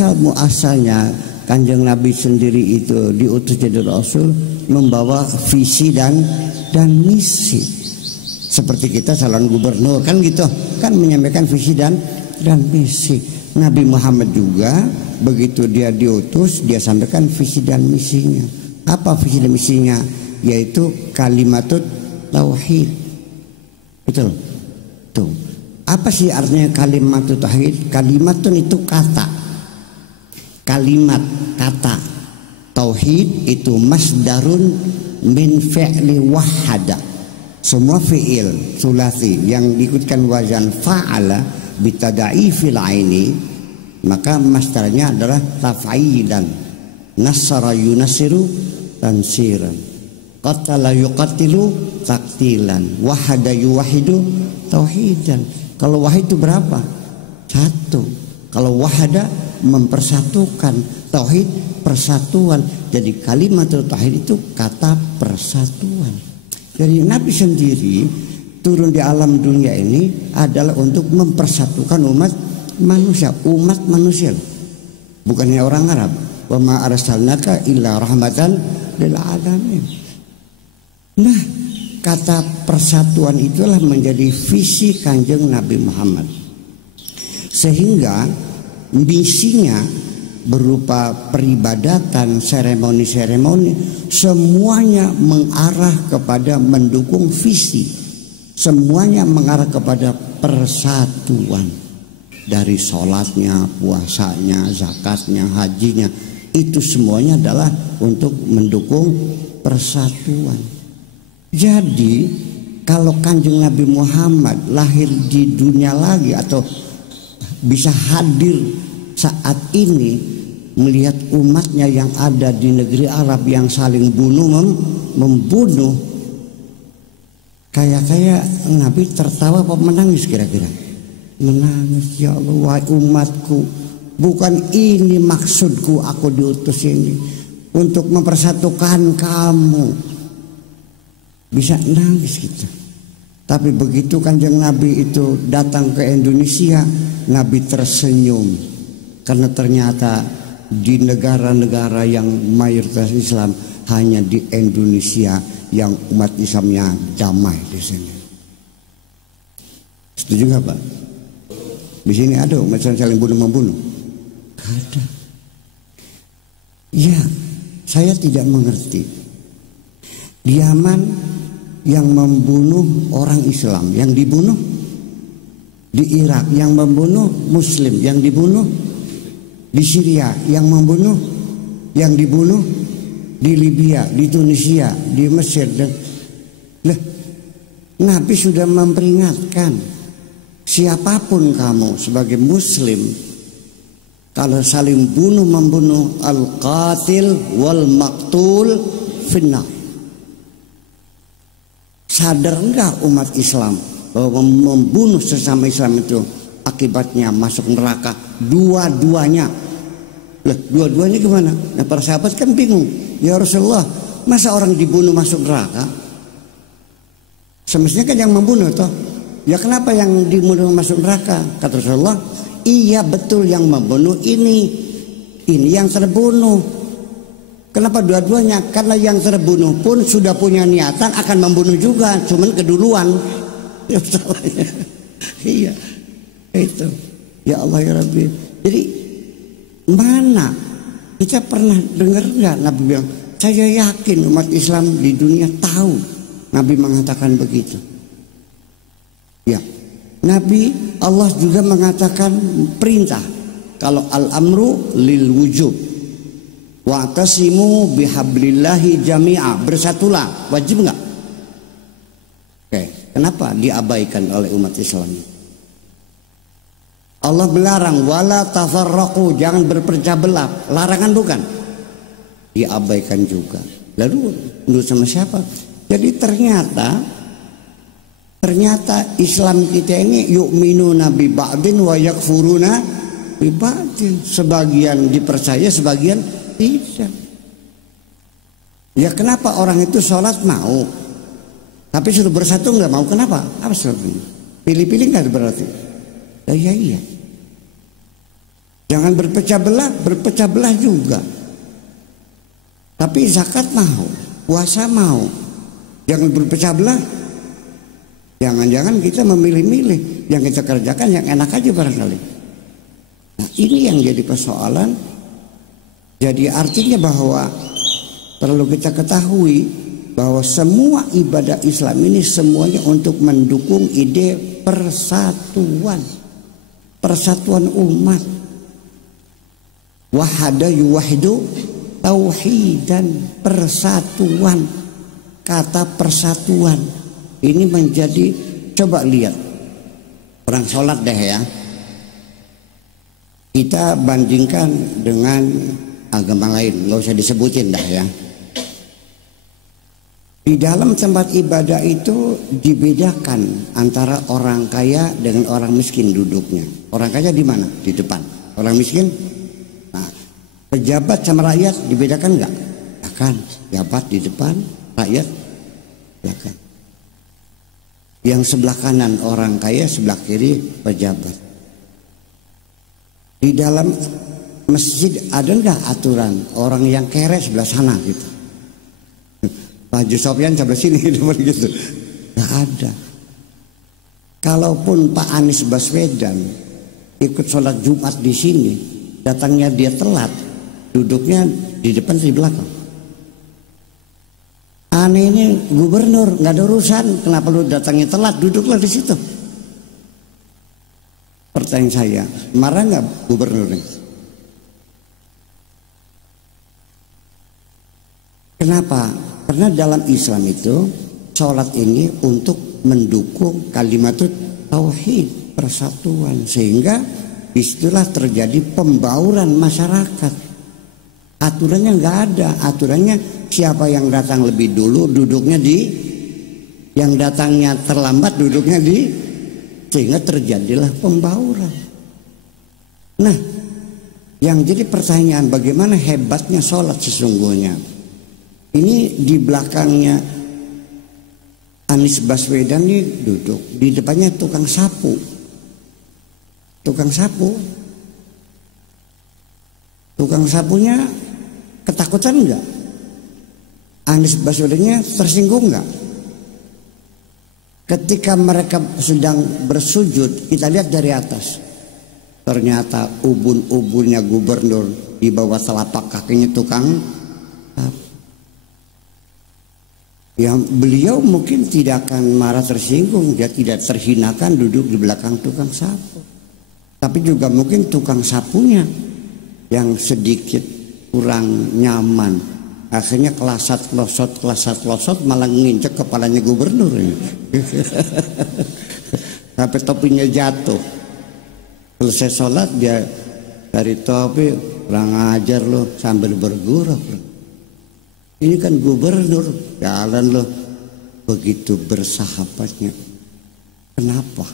asal muasalnya Kanjeng Nabi sendiri itu diutus jadi Rasul membawa visi dan misi. Seperti kita calon gubernur kan gitu, kan menyampaikan visi dan misi. Nabi Muhammad juga begitu dia diutus, dia sampaikan visi dan misinya. Apa visi dan misinya? Yaitu kalimatut tauhid. Betul. Tuh. Apa sih artinya kalimatut tauhid? Kalimatun itu kata. Kalimat, kata. Tauhid itu masdarun min fi'li wahada. Semua fi'il sulasi yang diikutkan wazan fa'ala bitada'ifil aini, maka masdarnya adalah taf'ilan. Nasara yunasiru tansiran, qatala yuqatilu taktilan, wahada yuwahidu tauhidan. Kalau wahid itu berapa? Satu. Kalau wahada mempersatukan, tauhid persatuan. Jadi kalimat tauhid itu kata persatuan. Jadi Nabi sendiri turun di alam dunia ini adalah untuk mempersatukan umat manusia, bukannya orang Arab. Wa ma arsalnaka illa rahmatan lil alamin. Nah, kata persatuan itulah menjadi visi Kanjeng Nabi Muhammad, sehingga misinya berupa peribadatan, seremoni-seremoni, semuanya mengarah kepada mendukung visi, semuanya mengarah kepada persatuan. Dari sholatnya, puasanya, zakatnya, hajinya, itu semuanya adalah untuk mendukung persatuan. Jadi kalau Kanjeng Nabi Muhammad lahir di dunia lagi atau bisa hadir saat ini melihat umatnya yang ada di negeri Arab yang saling membunuh, kayak Nabi tertawa apa menangis kira-kira? Menangis. Ya Allah, wahai umatku, bukan ini maksudku, aku diutus ini untuk mempersatukan kamu. Bisa nangis gitu. Tapi begitu Kanjeng Nabi itu datang ke Indonesia, Nabi tersenyum. Karena ternyata di negara-negara yang mayoritas Islam, hanya di Indonesia yang umat Islamnya damai di sini. Setuju nggak Pak? Di sini ada umat Islam saling bunuh-membunuh? Ada. Ya, saya tidak mengerti. Di Yaman yang membunuh orang Islam, yang dibunuh. Di Irak yang membunuh Muslim, yang dibunuh. Di Syria yang membunuh, yang dibunuh. Di Libya, di Tunisia, di Mesir. Nabi sudah memperingatkan, siapapun kamu sebagai Muslim, kalau saling bunuh membunuh, al-qatil wal maqtul finnar. Sadar enggak umat Islam bahwa membunuh sesama Islam itu akibatnya masuk neraka dua-duanya? Dua-duanya gimana? Nah, para sahabat kan bingung. Ya Rasulullah, masa orang dibunuh masuk neraka? Semestinya kan yang membunuh toh. Ya kenapa yang dibunuh masuk neraka? Kata Rasulullah, iya betul yang membunuh ini yang terbunuh. Kenapa dua-duanya? Karena yang terbunuh pun sudah punya niatan akan membunuh juga, cuman keduluan. Ya salahnya. Iya. Itu. Ya Allah ya Rabbi. Jadi mana kita pernah dengar nggak Nabi bilang, saya yakin umat Islam di dunia tahu Nabi mengatakan begitu. Ya, Nabi Allah juga mengatakan perintah, kalau al-amru lil wujub, wa'tasimu bihablillahi jami'a, bersatulah, wajib nggak? Oke, kenapa diabaikan oleh umat Islam? Allah melarang wala tafarraqu, jangan berpecah belah. Larangan bukan? Diabaikan juga. Lalu menurut sama siapa? Jadi ternyata Islam kita ini yu'minuna bi ba'din wa yakfuruna bi ba'din. Sebagian dipercaya, sebagian tidak. Ya kenapa orang itu sholat mau, tapi suruh bersatu nggak mau? Kenapa? Apa sebabnya? Pilih-pilih nggak berarti? Ya iya. Jangan berpecah belah juga. Tapi zakat mau, puasa mau. Jangan berpecah belah. Jangan-jangan kita memilih-milih. Yang kita kerjakan yang enak aja barangkali. Nah, ini yang jadi persoalan. Jadi artinya bahwa perlu kita ketahui bahwa semua ibadah Islam ini semuanya untuk mendukung ide persatuan. Persatuan umat. Wahada yuwahidu tauhidan, persatuan. Kata persatuan ini menjadi, coba lihat orang sholat deh ya, kita bandingkan dengan agama lain, nggak usah disebutin dah ya. Di dalam tempat ibadah itu dibedakan antara orang kaya dengan orang miskin duduknya. Orang kaya di mana? Di depan. Orang miskin, nah, pejabat sama rakyat dibedakan nggak? Akan pejabat di depan, rakyat belakang. Yang sebelah kanan orang kaya, sebelah kiri pejabat. Di dalam masjid ada nggak aturan orang yang kere sebelah sana gitu? Pak Haji Sofyan sebelah sini gitu. Nggak ada. Kalaupun Pak Anies Baswedan ikut sholat Jumat di sini, datangnya dia telat, duduknya di depan di belakang. Aneh, ini gubernur nggak ada urusan, kenapa lu datangnya telat, duduklah di situ. Pertanyaan saya, marah nggak gubernur nih? Kenapa? Karena dalam Islam itu sholat ini untuk mendukung kalimat tauhid, persatuan, sehingga disitulah terjadi pembauran masyarakat. Aturannya nggak ada, aturannya siapa yang datang lebih dulu duduknya di, yang datangnya terlambat duduknya di, sehingga terjadilah pembauran. Nah, yang jadi pertanyaan, bagaimana hebatnya sholat sesungguhnya? Ini di belakangnya Anies Baswedan ini duduk, di depannya tukang sapu. Tukang sapu. Tukang sapunya ketakutan enggak? Anies Baswedannya tersinggung enggak? Ketika mereka sedang bersujud, kita lihat dari atas. Ternyata ubun-ubunnya gubernur, di bawah telapak kakinya tukang sapu. Ya, beliau mungkin tidak akan marah tersinggung, dia tidak terhinakan duduk di belakang tukang sapu. Tapi juga mungkin tukang sapunya yang sedikit kurang nyaman, akhirnya kelasat kelosot malah nginjek kepalanya gubernur ini. Sampai topinya jatuh. Selesai sholat dia dari topi, kurang ajar loh, sambil bergurau. Ini kan gubernur, jalan loh, begitu bersahabatnya. Kenapa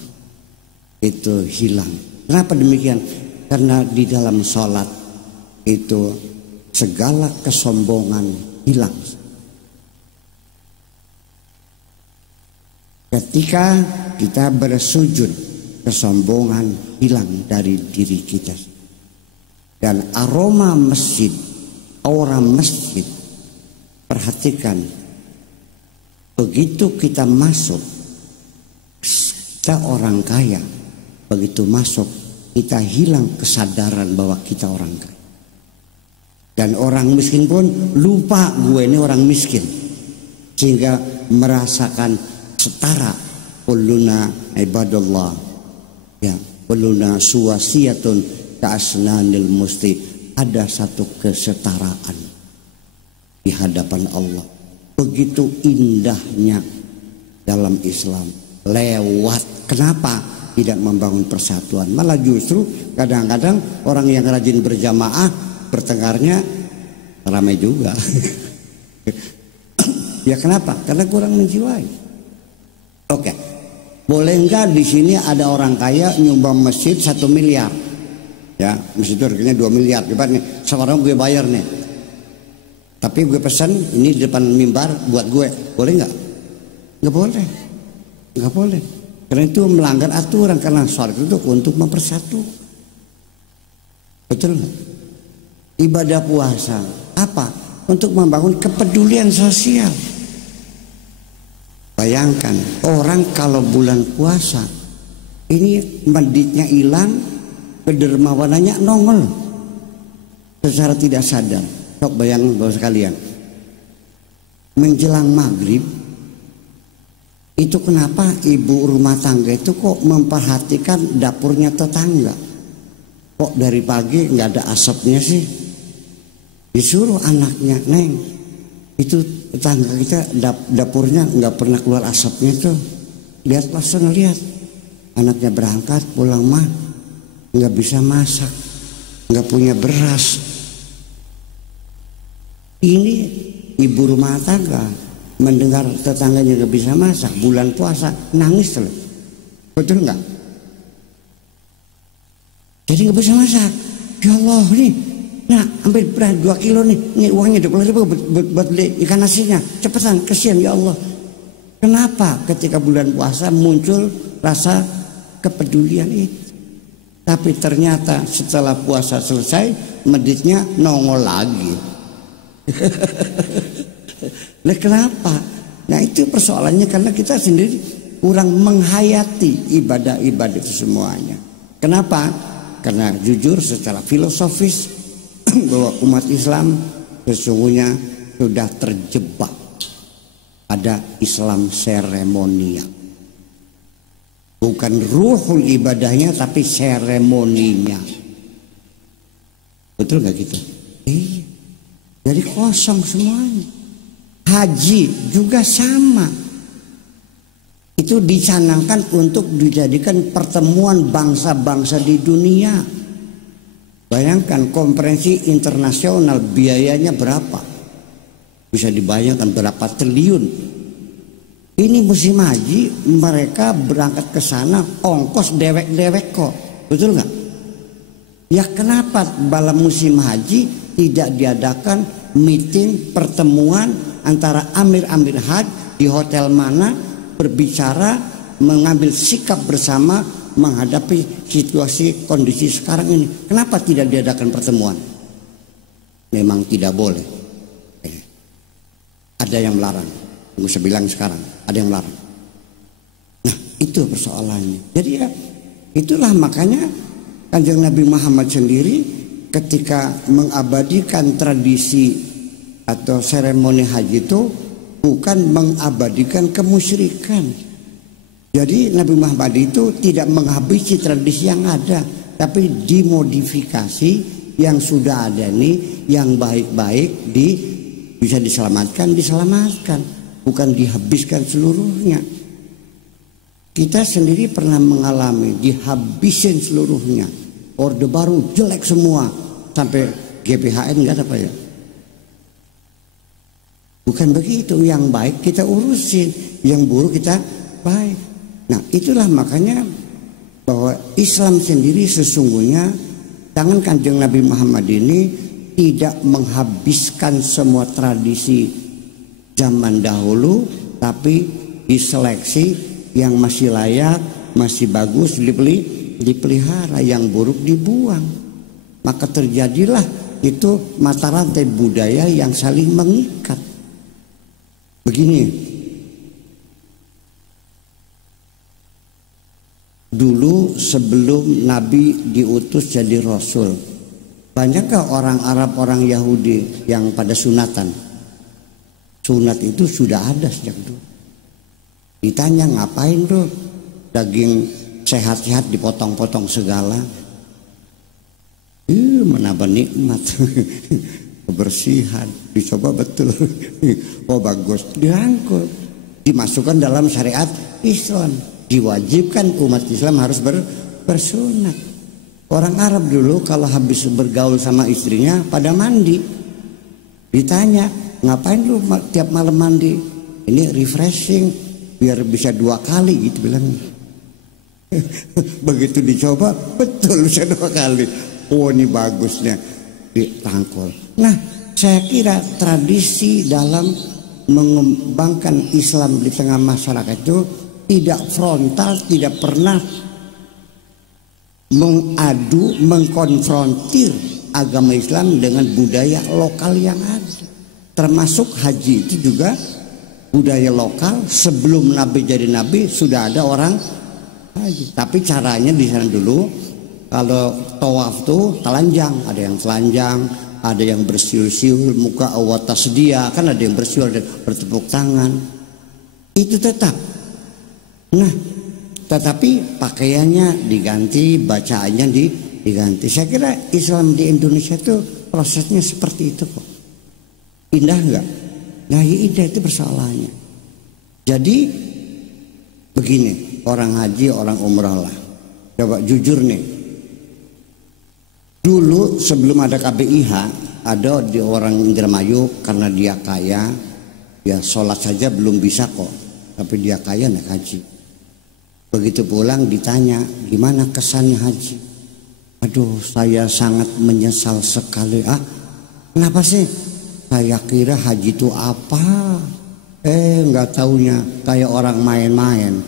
itu hilang? Kenapa demikian? Karena di dalam sholat itu segala kesombongan hilang. Ketika kita bersujud, kesombongan hilang dari diri kita. Dan aroma masjid, aura masjid, perhatikan, begitu kita masuk, kita orang kaya, begitu masuk kita hilang kesadaran bahwa kita orang kaya. Dan orang miskin pun lupa gue ini orang miskin, sehingga merasakan setara. Kulluna ibadallah, ya, kulluna suwasiyatun ka'asnanil musti, ada satu kesetaraan di hadapan Allah. Begitu indahnya dalam Islam. Lewat, kenapa tidak membangun persatuan? Malah justru kadang-kadang orang yang rajin berjamaah bertengkarnya ramai juga. Ya kenapa? Karena kurang menjiwai. Oke, boleh enggak di sini ada orang kaya nyumbang masjid 1 miliar? Ya, masjid itu harganya 2 miliar. Coba nih, sekarang gue bayar nih. Tapi gue pesan ini di depan mimbar buat gue, boleh nggak? Nggak boleh, nggak boleh. Karena itu melanggar aturan, karena sholat itu untuk mempersatu. Betul nggak? Ibadah puasa apa? Untuk membangun kepedulian sosial. Bayangkan orang kalau bulan puasa ini meditnya hilang, kedermawanannya nongol secara tidak sadar. Sok bayangkan bahwa sekalian, menjelang maghrib itu kenapa ibu rumah tangga itu kok memperhatikan dapurnya tetangga? Kok dari pagi nggak ada asapnya sih? Disuruh anaknya, Neng, itu tetangga kita dapurnya nggak pernah keluar asapnya tuh. Lihat, langsung lihat. Anaknya berangkat pulang mah nggak bisa masak, nggak punya beras. Ini ibu rumah tangga mendengar tetangganya nggak bisa masak bulan puasa, nangis loh. Betul nggak? Jadi nggak bisa masak. Ya Allah nih, nah ambil beras 2 kilo nih, ini uangnya 20.000 buat beli ikan asinnya, cepetan, kesian ya Allah. Kenapa ketika bulan puasa muncul rasa kepedulian itu? Tapi ternyata setelah puasa selesai, meditnya nongol lagi. Lah kenapa? Nah itu persoalannya karena kita sendiri kurang menghayati ibadah-ibadah itu semuanya. Kenapa? Karena jujur secara filosofis bahwa umat Islam sesungguhnya sudah terjebak pada Islam seremonial. Bukan ruhul ibadahnya tapi seremoninya. Betul gak gitu? Iya. Jadi kosong semuanya. Haji juga sama. Itu dicanangkan untuk dijadikan pertemuan bangsa-bangsa di dunia. Bayangkan konferensi internasional biayanya berapa? Bisa dibayangkan berapa triliun. Ini musim haji mereka berangkat ke sana ongkos dewek-dewek kok. Betul nggak? Ya kenapa dalam musim haji tidak diadakan meeting pertemuan antara amir-amir haji di hotel mana, berbicara, mengambil sikap bersama menghadapi situasi kondisi sekarang ini? Kenapa tidak diadakan pertemuan? Memang tidak boleh. Ada yang melarang. Saya bilang sekarang ada yang melarang. Nah itu persoalannya. Jadi ya itulah makanya Kanjeng Nabi Muhammad sendiri ketika mengabadikan tradisi atau seremoni haji itu bukan mengabadikan kemusyrikan. Jadi Nabi Muhammad itu tidak menghabisi tradisi yang ada, tapi dimodifikasi yang sudah ada nih, yang baik-baik bisa diselamatkan, bukan dihabiskan seluruhnya. Kita sendiri pernah mengalami dihabisin seluruhnya. Orde Baru jelek semua, sampai GBHN nggak ada apa ya? Bukan begitu, yang baik kita urusin, yang buruk kita baik. Nah itulah makanya bahwa Islam sendiri sesungguhnya tangan Kanjeng Nabi Muhammad ini tidak menghabiskan semua tradisi zaman dahulu, tapi diseleksi yang masih layak, masih bagus dipelihara, yang buruk dibuang. Maka terjadilah itu mata rantai budaya yang saling mengikat. Begini, dulu sebelum Nabi diutus jadi Rasul, banyakkah orang Arab, orang Yahudi yang pada sunatan? Sunat itu sudah ada sejak dulu. Ditanya ngapain bro, daging sehat-sehat dipotong-potong segala. Menambah nikmat. Kebersihan, dicoba betul. Oh bagus, dirangkul, dimasukkan dalam syariat Islam, diwajibkan umat Islam harus bersunat. Orang Arab dulu kalau habis bergaul sama istrinya pada mandi. Ditanya, ngapain lu tiap malam mandi? Ini refreshing, biar bisa 2 kali gitu bilang. Begitu dicoba, betul bisa 2 kali. Oh ini bagusnya, dirangkul. Nah saya kira tradisi dalam mengembangkan Islam di tengah masyarakat itu tidak frontal, tidak pernah mengadu, mengkonfrontir agama Islam dengan budaya lokal yang ada. Termasuk haji itu juga budaya lokal. Sebelum Nabi jadi Nabi sudah ada orang haji. Tapi caranya di sana dulu, kalau tawaf tuh telanjang, ada yang telanjang, ada yang bersiul-siul, muka awat tasdia, kan ada yang bersiul dan bertepuk tangan. Itu tetap. Nah, tetapi pakaiannya diganti, bacaannya diganti. Saya kira Islam di Indonesia itu prosesnya seperti itu kok. Indah enggak? Nah, indah itu persoalannya. Jadi begini, orang haji, orang umrah lah. Coba jujur nih. Dulu sebelum ada KBIH, ada di orang Indramayu karena dia kaya, ya sholat saja belum bisa kok. Tapi dia kaya naik haji. Begitu pulang ditanya, gimana kesannya haji? Aduh, saya sangat menyesal sekali. Ah, kenapa sih? Saya kira haji itu apa? Nggak taunya kayak orang main-main,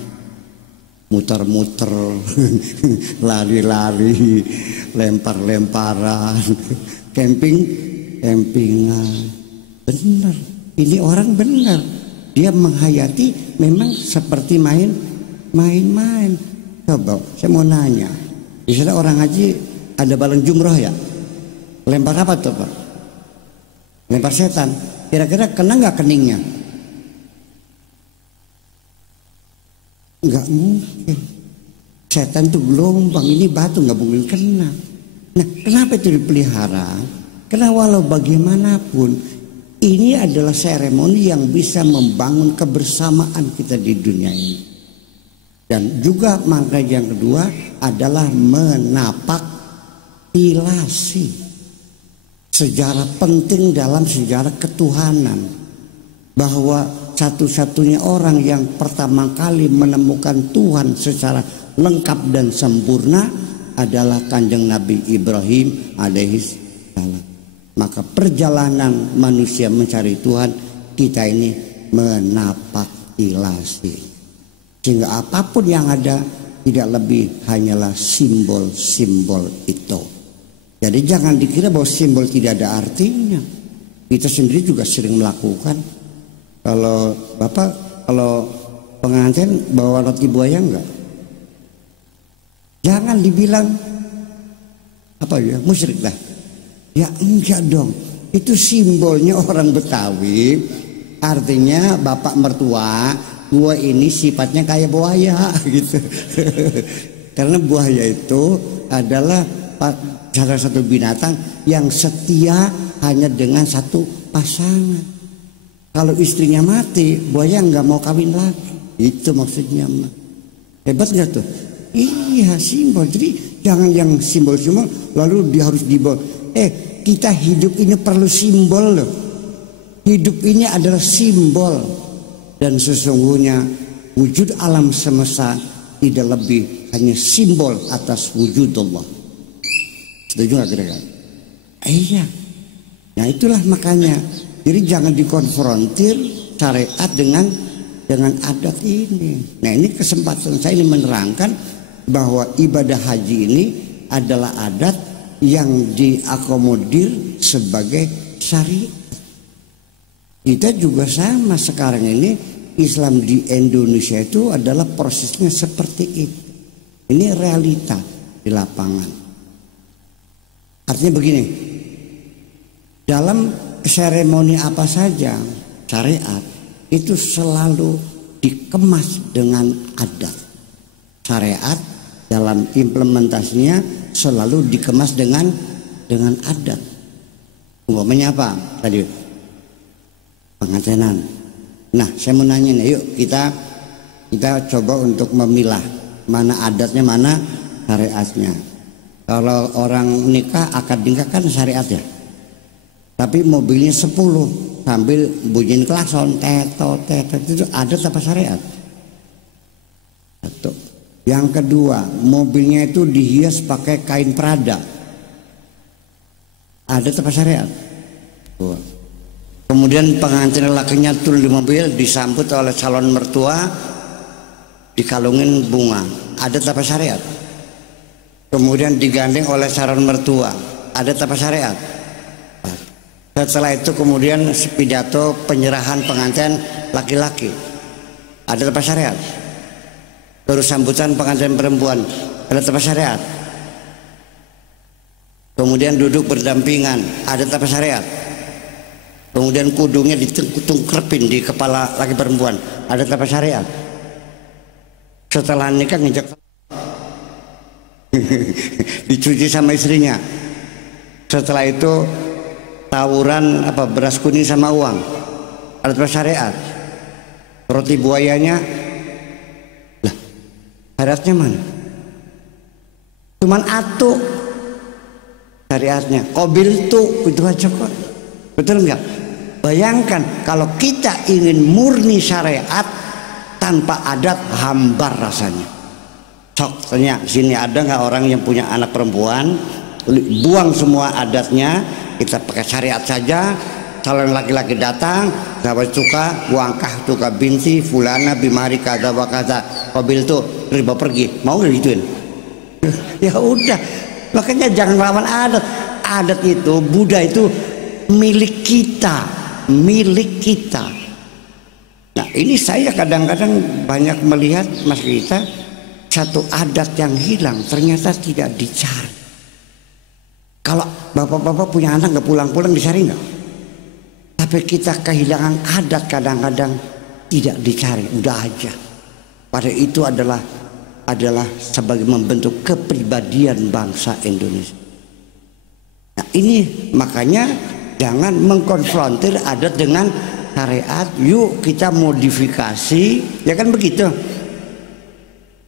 muter-muter, lari-lari, lempar-lemparan, campingan. Benar, ini orang benar. Dia menghayati memang seperti main-main. Coba saya mau nanya, di sana orang haji ada balon jumroh ya? Lempar apa tuh Pak? Lempar setan. Kira-kira kena nggak keningnya? Nggak mungkin. Setan tuh gelombang, ini batu nggak mungkin kena. Nah, kenapa itu dipelihara? Karena walau bagaimanapun ini adalah seremoni yang bisa membangun kebersamaan kita di dunia ini. Dan juga makna yang kedua adalah menapak ilasi. Sejarah penting dalam sejarah ketuhanan. Bahwa satu-satunya orang yang pertama kali menemukan Tuhan secara lengkap dan sempurna adalah Kanjeng Nabi Ibrahim alaihi salam. Maka perjalanan manusia mencari Tuhan, kita ini menapak ilasi. Sehingga apapun yang ada tidak lebih hanyalah simbol-simbol itu. Jadi jangan dikira bahwa simbol tidak ada artinya. Kita sendiri juga sering melakukan. Kalau Bapak, kalau pengantin bawa roti buaya enggak? Jangan dibilang apa ya, musyrik lah. Ya enggak dong. Itu simbolnya orang Betawi. Artinya bapak mertua, gua ini sifatnya kayak buaya gitu. Karena buaya itu adalah salah satu binatang yang setia hanya dengan satu pasangan. Kalau istrinya mati, buaya nggak mau kawin lagi. Itu maksudnya. Hebat nggak tuh? Iya, simbol. Jadi jangan yang simbol-simbol lalu dia harus dibawa. Kita hidup ini perlu simbol loh. Hidup ini adalah simbol. Dan sesungguhnya wujud alam semesta tidak lebih hanya simbol atas wujud Allah. Setuju gak kira-kira? Iya. Nah itulah makanya. Jadi jangan dikonfrontir syariat dengan adat ini. Nah ini kesempatan saya ini menerangkan bahwa ibadah haji ini adalah adat yang diakomodir sebagai syariat. Kita juga sama sekarang ini. Islam di Indonesia itu adalah prosesnya seperti itu. Ini realita di lapangan. Artinya begini, dalam seremoni apa saja syariat itu selalu dikemas dengan adat. Syariat dalam implementasinya selalu dikemas dengan adat. Umpamanya apa tadi? Pengantinan. Nah, saya mau nanya nih, yuk kita coba untuk memilah mana adatnya, mana syariatnya. Kalau orang nikah, akad nikah kan syariat ya. Tapi mobilnya 10 sambil bunyiin klakson, tetot itu adat apa syariat? Satu. Yang kedua, mobilnya itu dihias pakai kain Prada. Adat apa syariat? Dua. Kemudian pengantin lakinya turun di mobil, disambut oleh calon mertua, dikalungin bunga. Adat apa syariat? kemudian digandeng oleh calon mertua, ada tanpa syariat. Setelah itu kemudian pidato penyerahan pengantin laki-laki, ada tanpa syariat. Terus sambutan pengantin perempuan, ada tanpa syariat. Kemudian duduk berdampingan, ada tanpa syariat. Kemudian kudungnya ditungkrepin di kepala laki perempuan, ada tanpa syariat. Setelah nikah nginjak dicuci sama istrinya. Setelah itu tawuran beras kuning sama uang, ada tanpa syariat. Roti buayanya, lah syariatnya mana? Cuman atu syariatnya, kobil tuh itu aja kok. Betul nggak? Bayangkan kalau kita ingin murni syariat tanpa adat, hambar rasanya. Sok tanya sini, ada nggak orang yang punya anak perempuan, buang semua adatnya, kita pakai syariat saja. Calon laki-laki datang, sahabat suka, wangkah tuka binti fulana bimari kata wakata kobil tuh riba pergi, mau nggak gituin? Ya udah, makanya jangan lawan adat. Adat itu, Buddha itu milik kita, milik kita. Nah ini saya kadang-kadang banyak melihat mas kita, satu adat yang hilang ternyata tidak dicari. Kalau bapak-bapak punya anak nggak pulang-pulang dicari nggak? Tapi kita kehilangan adat kadang-kadang tidak dicari, udah aja. Pada itu adalah sebagai membentuk kepribadian bangsa Indonesia. Nah ini makanya jangan mengkonfrontir adat dengan syariat. Yuk kita modifikasi, ya kan begitu.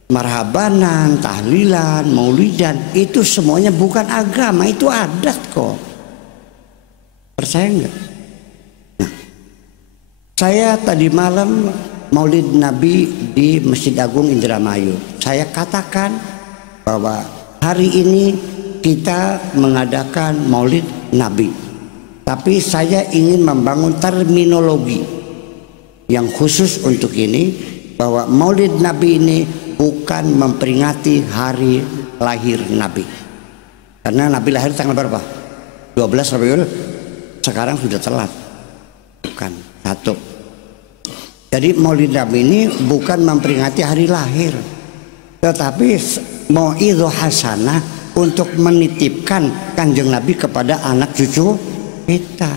Marhabanan, tahlilan, maulidan itu semuanya bukan agama, itu adat kok. Percaya nggak? Nah, saya tadi malam Maulid Nabi di Masjid Agung Indramayu. Saya katakan bahwa hari ini kita mengadakan Maulid Nabi. Tapi saya ingin membangun terminologi yang khusus untuk ini, bahwa Maulid Nabi ini bukan memperingati hari lahir Nabi. Karena Nabi lahir tanggal berapa? 12 Rabiul. Sekarang sudah telat. Bukan, satu. Jadi Maulid Nabi ini bukan memperingati hari lahir, tetapi mau'idhah hasanah untuk menitipkan Kanjeng Nabi kepada anak cucu kita.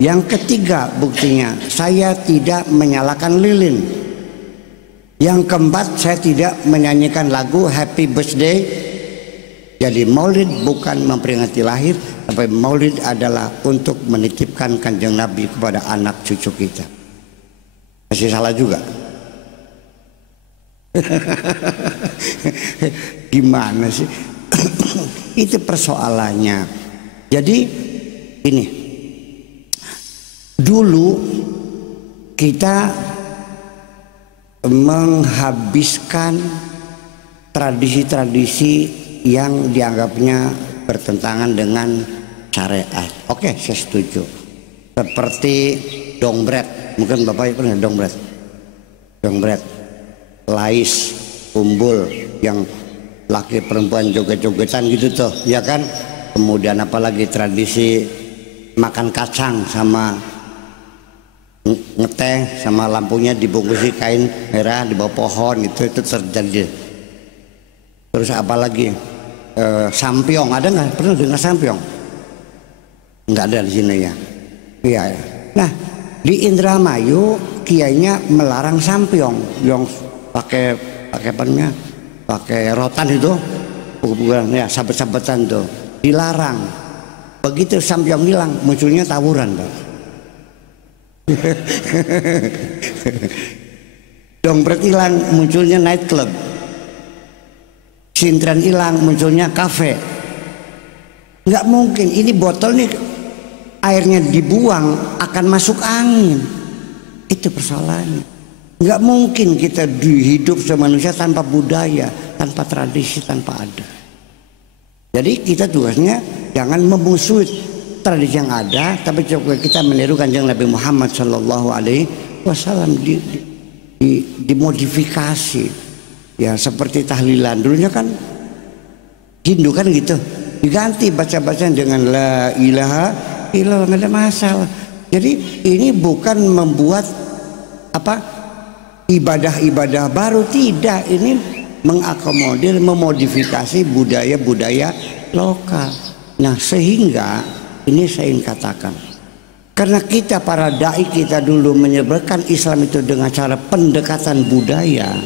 Yang ketiga buktinya, saya tidak menyalakan lilin. Yang keempat, saya tidak menyanyikan lagu Happy Birthday. Jadi Maulid bukan memperingati lahir, tapi Maulid adalah untuk menitipkan Kanjeng Nabi kepada anak cucu kita. Masih salah juga. Gimana sih? Itu persoalannya. Jadi ini, dulu kita menghabiskan tradisi-tradisi yang dianggapnya bertentangan dengan syariat. Oke, saya setuju. Seperti dongbret, mungkin Bapak pernah dongbret. Dongbret, lais, umbul, yang laki perempuan joget-jogetan gitu tuh, ya kan? Kemudian apalagi tradisi makan kacang sama ngeteh, sama lampunya dibungkusi kain merah di bawah pohon, itu terjadi. Terus apalagi sampiong, ada nggak? Pernah dengar sampiong? Nggak ada di sini ya. Iya. Nah di Indramayu kiainya melarang sampiong, yang pakai apanya? Pakai rotan itu, bukan ya, sabet-sabetan tuh, dilarang. Begitu sampiong hilang, munculnya tawuran, Pak. Dompet hilang, munculnya night club. Sintren hilang, munculnya kafe. Nggak mungkin, ini botol nih airnya dibuang akan masuk angin. Itu persoalannya. Nggak mungkin kita hidup semanusia tanpa budaya, tanpa tradisi, tanpa adat. Jadi kita tugasnya jangan memusuhi tradisi yang ada, tapi coba kita meniru Kanjeng Nabi Muhammad Shallallahu Alaihi Wasallam, dimodifikasi. Ya seperti tahlilan, dulunya kan Hindu kan gitu, diganti baca-bacaan dengan la ilaha illallah, nggak ada masalah. Jadi ini bukan membuat ibadah-ibadah baru, tidak. Ini mengakomodir, memodifikasi budaya-budaya lokal. Nah, sehingga ini saya ingin katakan, karena kita para dai kita dulu menyebarkan Islam itu dengan cara pendekatan budaya,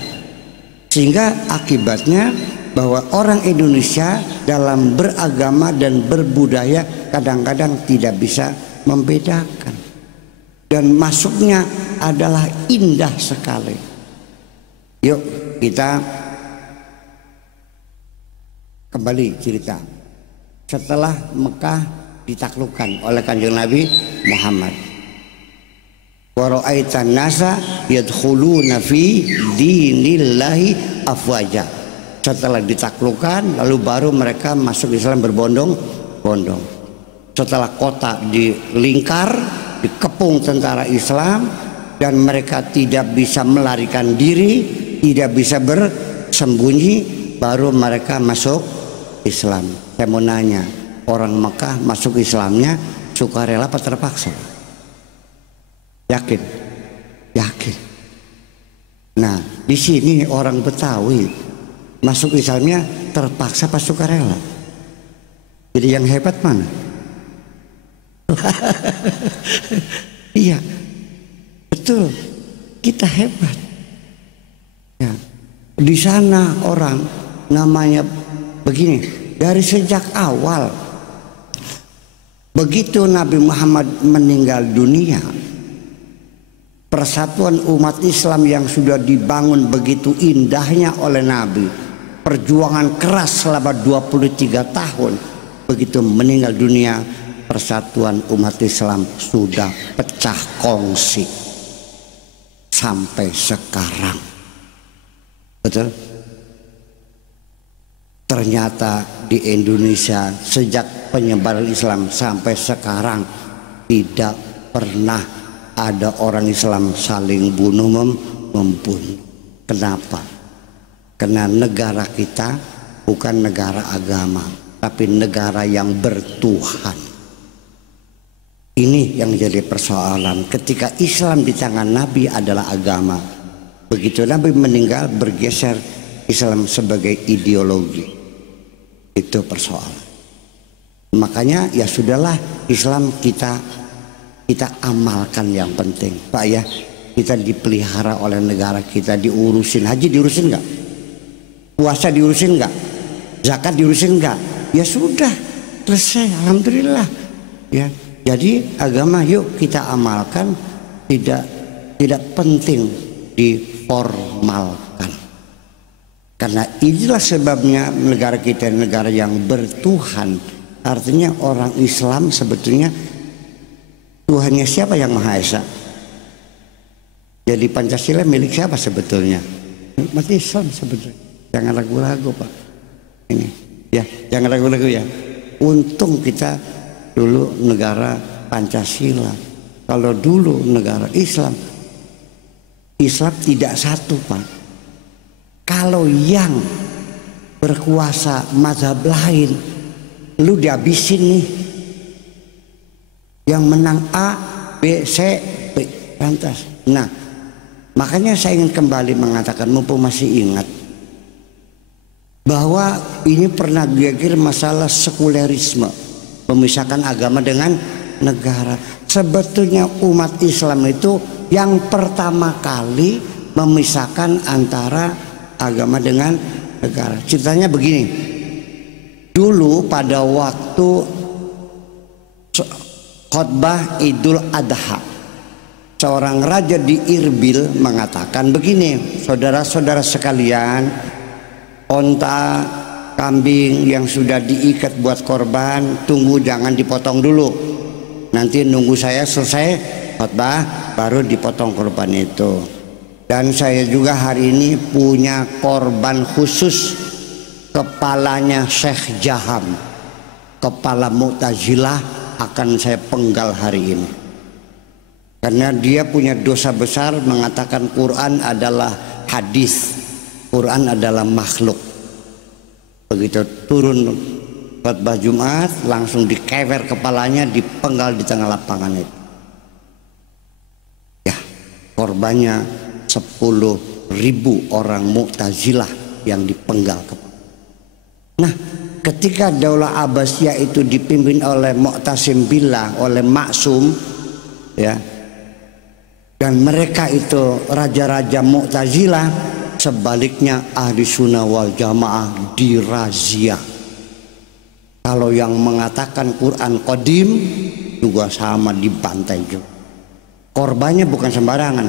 sehingga akibatnya bahwa orang Indonesia dalam beragama dan berbudaya kadang-kadang tidak bisa membedakan, dan masuknya adalah indah sekali. Yuk kita kembali cerita. Setelah Mekah ditaklukkan oleh Kanjeng Nabi Muhammad, wa ra'aitan nasa yadkhuluna fi dinillahi afwaja. Setelah ditaklukkan, lalu baru mereka masuk Islam berbondong-bondong. Setelah kota dilingkar, dikepung tentara Islam, dan mereka tidak bisa melarikan diri, tidak bisa bersembunyi, baru mereka masuk Islam. Saya mau nanya, orang Mekah masuk Islamnya sukarela apa terpaksa? Yakin? Yakin. Nah, di sini orang Betawi masuk Islamnya terpaksa apa sukarela? Jadi yang hebat mana? Iya, betul, kita hebat. Ya. Di sana orang namanya begini, dari sejak awal, begitu Nabi Muhammad meninggal dunia, persatuan umat Islam yang sudah dibangun begitu indahnya oleh Nabi, perjuangan keras selama 23 tahun, begitu meninggal dunia, persatuan umat Islam sudah pecah kongsi sampai sekarang. Betul? Ternyata di Indonesia sejak penyebaran Islam sampai sekarang tidak pernah ada orang Islam saling bunuh membunuh. Kenapa? Karena negara kita bukan negara agama, tapi negara yang bertuhan. Ini yang jadi persoalan. Ketika Islam di tangan Nabi adalah agama, begitu Nabi meninggal bergeser Islam sebagai ideologi. Itu persoalan. Makanya ya sudahlah, Islam kita amalkan yang penting, Pak ya. Kita dipelihara oleh negara kita, diurusin. Haji diurusin nggak? Puasa diurusin nggak? Zakat diurusin nggak? Ya sudah, selesai, alhamdulillah. Ya, jadi agama yuk kita amalkan, tidak penting diformalkan. Karena inilah sebabnya negara kita negara yang bertuhan. Artinya orang Islam sebetulnya Tuhannya siapa? Yang Maha Esa. Jadi Pancasila milik siapa sebetulnya? Umat Islam sebetulnya. Jangan ragu-ragu Pak. Ini ya, jangan ragu-ragu ya. Untung kita dulu negara Pancasila. Kalau dulu negara Islam tidak satu Pak. Kalau yang berkuasa mazhab lain, lu dihabisin nih. Yang menang A, B, C, B, lantas. Nah, makanya saya ingin kembali mengatakan, mumpung masih ingat, bahwa ini pernah geger masalah sekulerisme, memisahkan agama dengan negara. Sebetulnya umat Islam itu yang pertama kali memisahkan antara agama dengan negara. Ceritanya begini, dulu pada waktu khutbah Idul Adha, seorang raja di Irbil mengatakan begini, saudara-saudara sekalian, onta kambing yang sudah diikat buat korban, tunggu, jangan dipotong dulu, nanti nunggu saya selesai khutbah baru dipotong korban itu. Dan saya juga hari ini punya korban khusus, kepalanya Syekh Jaham, kepala Mu'tazilah, akan saya penggal hari ini. Karena dia punya dosa besar mengatakan Quran adalah hadis, Quran adalah makhluk. Begitu turun khutbah Jumat langsung dikewer kepalanya, dipenggal di tengah lapangan itu. Ya, korbannya 10.000 orang Mu'tazilah yang dipenggal kepala. Nah, ketika Daulah Abbasiyah itu dipimpin oleh Mu'tasim Billah, oleh Maksum, ya, dan mereka itu raja-raja Mu'tazilah, sebaliknya Ahli Sunnah wal Jamaah dirazia. Kalau yang mengatakan Quran qadim juga sama, dibantai juga. Korbannya bukan sembarangan.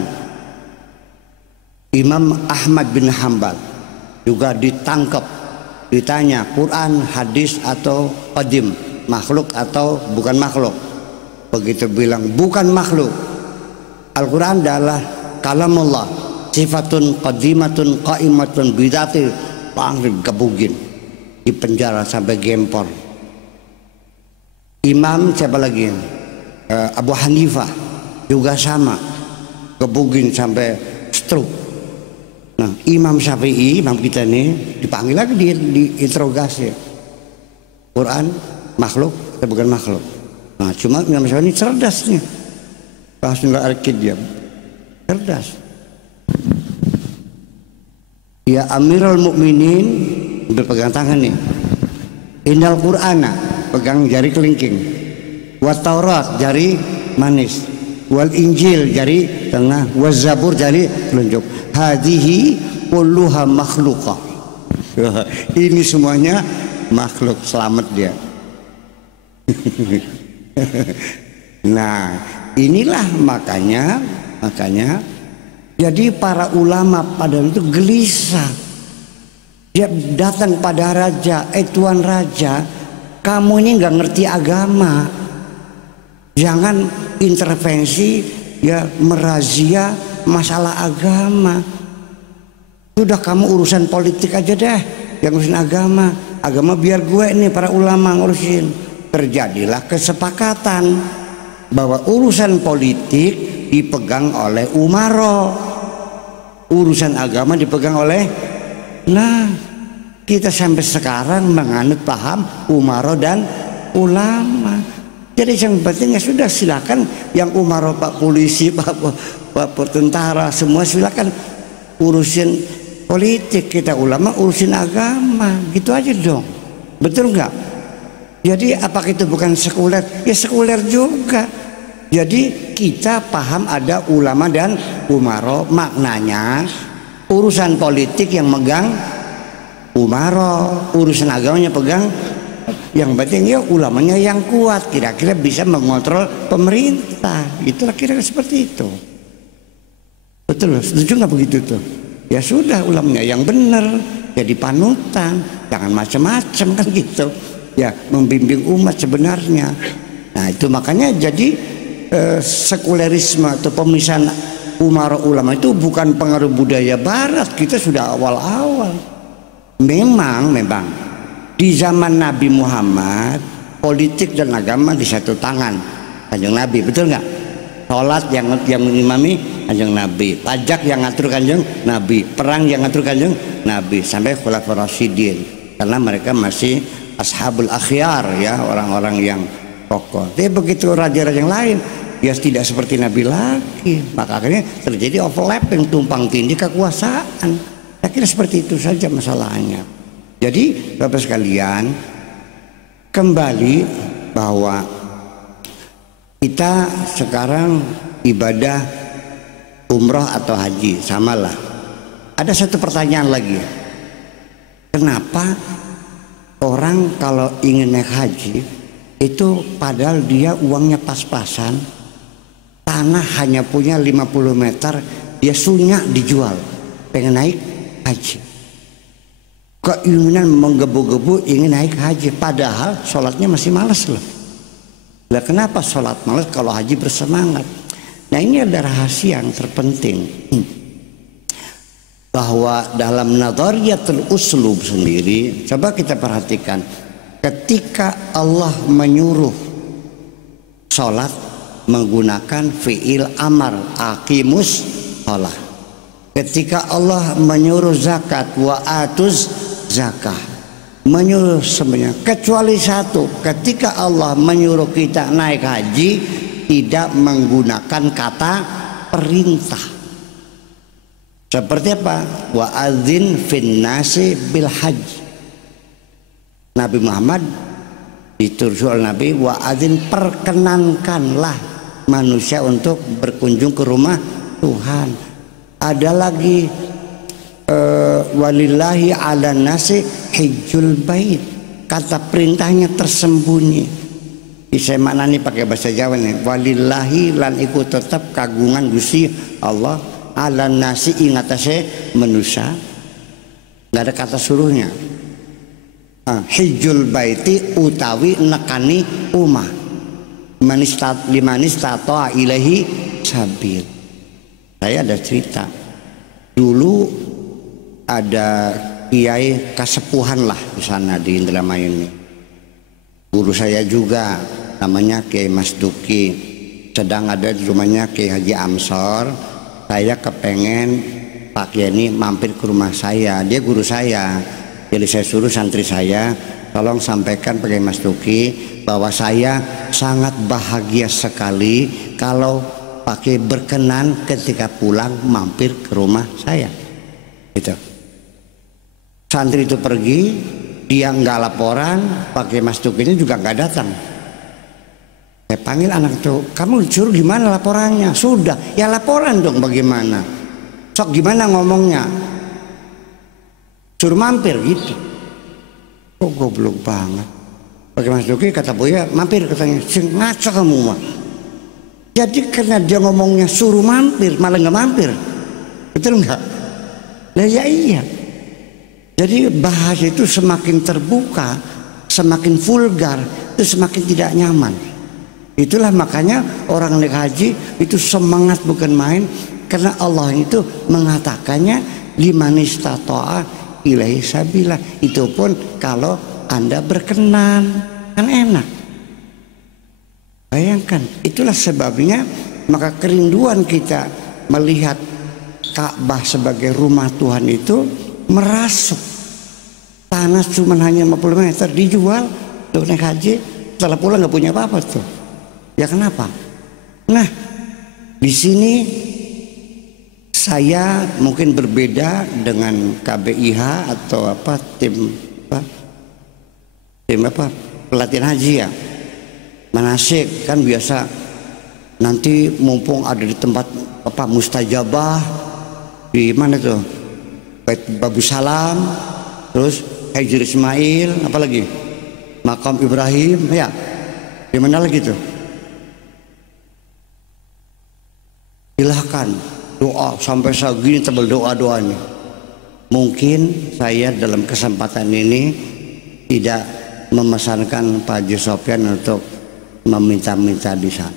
Imam Ahmad bin Hambal juga ditangkap, ditanya Quran hadis atau qadim, makhluk atau bukan makhluk. Begitu bilang bukan makhluk, Al-Quran adalah kalamullah, sifatun qadimatun qaimatun bidati, langsung gebugin, di penjara sampai gempor. Imam siapa lagi? Abu Hanifah juga sama, gebugin sampai stroke. Nah, Imam Syafi'i, imam kita ini dipanggil lagi, diinterogasi. Quran makhluk atau bukan makhluk? Nah, cuma Imam Syafi'i ini cerdasnya. Langsung nggak arkid dia, cerdas. Ya Amirul Mukminin, berpegang tangan nih. Innal Qur'ana, pegang jari kelingking. Wa Taurat, jari manis. Wal Injil, jari tengah. Wa Zabur, jari telunjuk. Hadihi kulluha makhluqah. Ini semuanya makhluk, selamat dia. Nah, inilah makanya jadi para ulama pada itu gelisah. Dia datang pada raja, tuan raja, kamu ini nggak ngerti agama, jangan intervensi, ya merazia masalah agama. Sudah kamu urusan politik aja deh, yang urusin agama biar gue nih para ulama ngurusin. Terjadilah kesepakatan bahwa urusan politik dipegang oleh umaro, urusan agama dipegang oleh. Nah, kita sampai sekarang menganut paham umaro dan ulama. Jadi yang penting ya sudah, silakan yang umaro, pak polisi, pak tentara, semua silakan urusin politik, kita ulama urusin agama, gitu aja dong. Betul nggak? Jadi apakah itu bukan sekuler? Ya sekuler juga. Jadi kita paham ada ulama dan umaro, maknanya urusan politik yang megang umaro, urusan agamanya pegang. Yang penting ya ulamanya yang kuat, kira-kira bisa mengontrol pemerintah. Itulah kira-kira seperti itu. Betul, setuju nggak begitu tuh? Ya sudah, ulamanya yang benar, jadi panutan, jangan macam-macam kan gitu. Ya membimbing umat sebenarnya. Nah itu makanya jadi sekulerisme atau pemisahan umaro ulama itu bukan pengaruh budaya barat. Kita sudah awal-awal memang di zaman Nabi Muhammad politik dan agama di satu tangan Kanjeng Nabi, betul nggak? Sholat yang mengimami Kanjeng Nabi, pajak yang ngatur Kanjeng Nabi, perang yang ngatur Kanjeng Nabi, sampai Khulafaur Rasyidin, karena mereka masih ashabul akhyar, ya orang-orang yang kokoh. Tapi begitu raja-raja yang lain ya tidak seperti Nabi lagi, maka akhirnya terjadi overlapping, tumpang tindih kekuasaan. Saya kira seperti itu saja masalahnya. Jadi Bapak sekalian, kembali bahwa kita sekarang ibadah umroh atau haji samalah. Ada satu pertanyaan lagi, kenapa orang kalau ingin naik haji itu padahal dia uangnya pas-pasan, tanah hanya punya 50 meter, dia sunyak dijual, pengen naik haji. Keinginan menggebu-gebu ingin naik haji, padahal sholatnya masih malas loh. Lah kenapa sholat malas kalau haji bersemangat? Nah ini ada rahasia yang terpenting, bahwa dalam nadhariyatul uslub sendiri, coba kita perhatikan, ketika Allah menyuruh sholat menggunakan fi'il amar, aqimus sholat. Ketika Allah menyuruh zakat, wa atuz zakah, menyuruh semuanya, kecuali satu, ketika Allah menyuruh kita naik haji tidak menggunakan kata perintah. Seperti apa? Wa adzin fin nasi bil hajj. Nabi Muhammad dituruh Nabi, wa adzin, perkenankanlah manusia untuk berkunjung ke rumah Tuhan. Ada lagi walillahi ala nasi hijjul bait. Kata perintahnya tersembunyi. Saya maknani pakai bahasa Jawa nih. Walillahi lan iku tetap kagungan Gusti Allah ala nasi ingatase manusia. Nggak ada kata suruhnya. Hijjul baiti utawi nekani umah. Limanis tato ilahi sabil. Saya ada cerita. Dulu ada kiai kasepuhan lah di sana di Indramayu ini. Guru saya juga namanya Kiai Mas Duki. Sedang ada di rumahnya Kiai Haji Amsor. Saya kepengen Pak Kiai ini mampir ke rumah saya. Dia guru saya. Jadi saya suruh santri saya, tolong sampaikan Pak Kiai Mas Duki bahwa saya sangat bahagia sekali kalau Pak Kiai berkenan ketika pulang mampir ke rumah saya. Gitu. Santri itu pergi, dia nggak laporan, Pak Kiai Mas Duki ini juga nggak datang. Saya panggil anak itu, kamu suruh gimana laporannya? Sudah, ya laporan dong bagaimana? Sok gimana ngomongnya? Suruh mampir gitu. Oh goblok banget. Pak Kiai Mas Duki kata Buya, mampir katanya. Ngaco kamu mah. Jadi karena dia ngomongnya suruh mampir, malah nggak mampir. Betul nggak? Nah ya iya. Jadi bahasa itu semakin terbuka, semakin vulgar, itu semakin tidak nyaman. Itulah makanya orang naik haji itu semangat bukan main, karena Allah itu mengatakannya liman istata'a ilaihi sabila. Itu pun kalau Anda berkenan, kan enak. Bayangkan, itulah sebabnya maka kerinduan kita melihat Ka'bah sebagai rumah Tuhan itu merasuk. Tanah cuma hanya 50 meter dijual untuk naik haji, setelah pulang nggak punya apa-apa tuh. Ya kenapa? Nah, di sini saya mungkin berbeda dengan KBIH atau apa tim pelatihan haji ya. Manasik kan biasa nanti mumpung ada di tempat apa mustajabah di mana tuh? Bait Babu Salam, terus Hijr Ismail, apalagi Makam Ibrahim, ya. Di mana lagi tuh? Silahkan doa sampai segini tebal doa-doanya. Mungkin saya dalam kesempatan ini tidak memesankan Pak Haji Sofyan untuk meminta-minta di sana.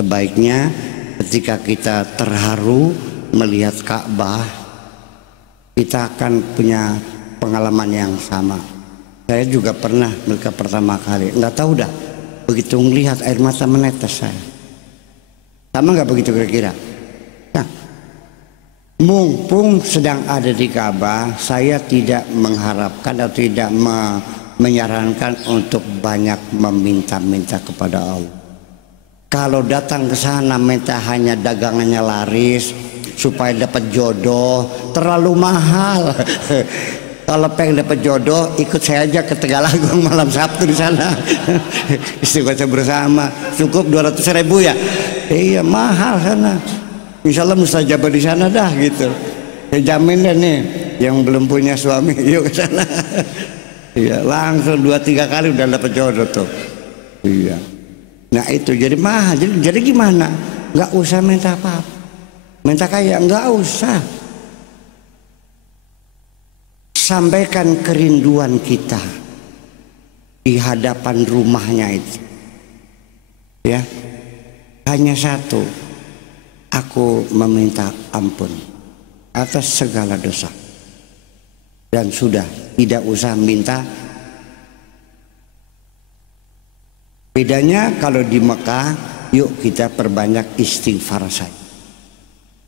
Sebaiknya ketika kita terharu melihat Ka'bah, kita akan punya pengalaman yang sama. Saya juga pernah mereka pertama kali, nggak tahu dah, begitu melihat air mata menetes saya. Sama nggak begitu kira-kira? Nah, mumpung sedang ada di Ka'bah, saya tidak mengharapkan atau tidak menyarankan untuk banyak meminta-minta kepada Allah. Kalau datang ke sana minta hanya dagangannya laris supaya dapat jodoh, terlalu mahal. Kalau pengen dapat jodoh, ikut saya aja ke Tegalagung malam Sabtu di sana. Istiqomah bersama, cukup 200.000 ya. Iya mahal sana. Insya Allah mustajabah di sana dah gitu. Saya jamin deh nih, yang belum punya suami, yuk ke sana. Iya, langsung 2-3 kali udah dapat jodoh tuh. Iya. Nah itu jadi mahal. Jadi gimana? Nggak usah minta apa-apa. Minta kaya nggak usah. Sampaikan kerinduan kita di hadapan rumahnya itu. Ya. Hanya satu. Aku meminta ampun atas segala dosa. Dan sudah, tidak usah minta. Bedanya kalau di Mekah, yuk kita perbanyak istighfar saja.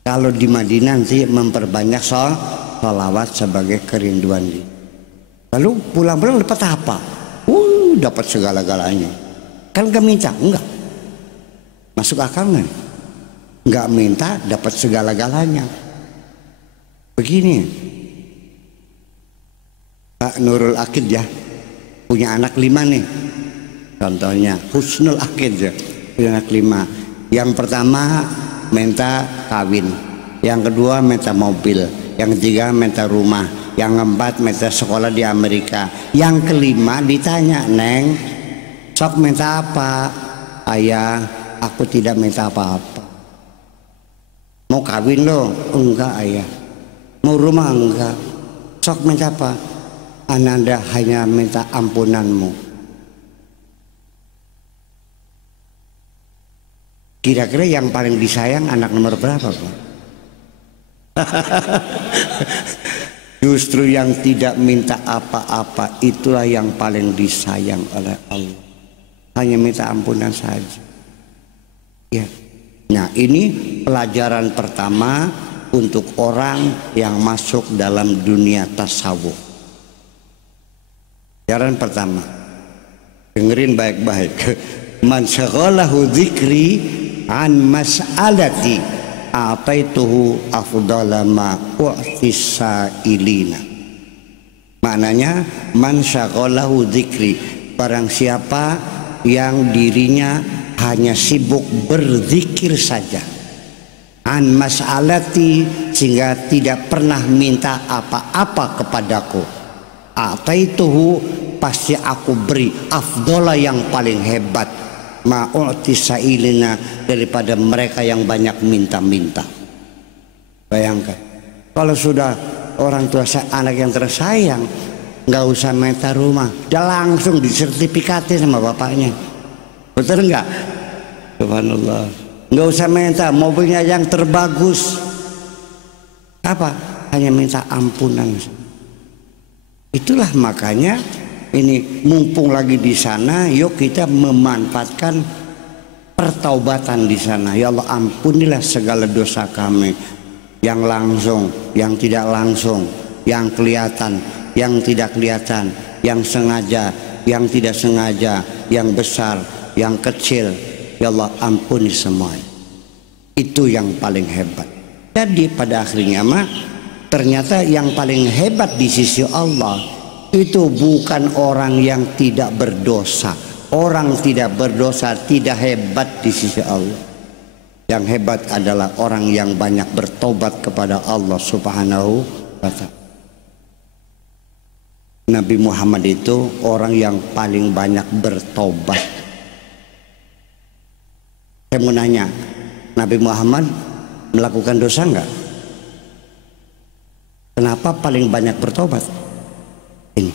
Kalau di Madinah nanti memperbanyak sholawat sebagai kerinduan. Lalu pulang-pulang dapat apa? Dapat segala-galanya. Kan gak minta? Enggak. Masuk akal nggak? Nggak minta dapat segala-galanya. Begini, Pak Nurul Akid ya, punya anak 5 nih. Contohnya Husnul Akid ya, punya anak 5. Yang pertama minta kawin, yang kedua minta mobil, yang ketiga minta rumah, yang keempat minta sekolah di Amerika, yang kelima ditanya, Neng, sok minta apa? Ayah, aku tidak minta apa-apa. Mau kawin lo? Enggak ayah. Mau rumah? Enggak. Sok minta apa? Ananda hanya minta ampunanmu. Kira-kira yang paling disayang anak nomor berapa, Pak? Justru yang tidak minta apa-apa itulah yang paling disayang oleh Allah. Hanya minta ampunan saja. Ya. Nah, ini pelajaran pertama untuk orang yang masuk dalam dunia tasawuf. Pelajaran pertama, dengerin baik-baik. Man syaghalahu dzikri an mas'alati a'taituhu afdhala ma u'tisailina. Maknanya, man syaghalahu dzikri, barang siapa yang dirinya hanya sibuk berzikir saja, an mas'alati, sehingga tidak pernah minta apa-apa kepadaku, ataituhu, pasti aku beri afdola yang paling hebat, ma'u'tisailina, daripada mereka yang banyak minta-minta. Bayangkan kalau sudah orang tua anak yang tersayang, nggak usah minta rumah, dia langsung disertifikati sama bapaknya. Betul enggak? Subhanallah. Nggak usah minta mobilnya yang terbagus. Apa? Hanya minta ampunan. Itulah makanya ini mumpung lagi di sana, yuk kita memanfaatkan pertaubatan di sana. Ya Allah, ampunilah segala dosa kami, yang langsung, yang tidak langsung, yang kelihatan, yang tidak kelihatan, yang sengaja, yang tidak sengaja, yang besar, yang kecil. Ya Allah, ampuni semua. Itu yang paling hebat. Jadi pada akhirnya mah ternyata yang paling hebat di sisi Allah itu bukan orang yang tidak berdosa. Orang tidak berdosa tidak hebat di sisi Allah. Yang hebat adalah orang yang banyak bertobat kepada Allah Subhanahu wa ta'ala. Nabi Muhammad itu orang yang paling banyak bertobat. Saya mau nanya, Nabi Muhammad melakukan dosa enggak? Kenapa paling banyak bertobat? Ini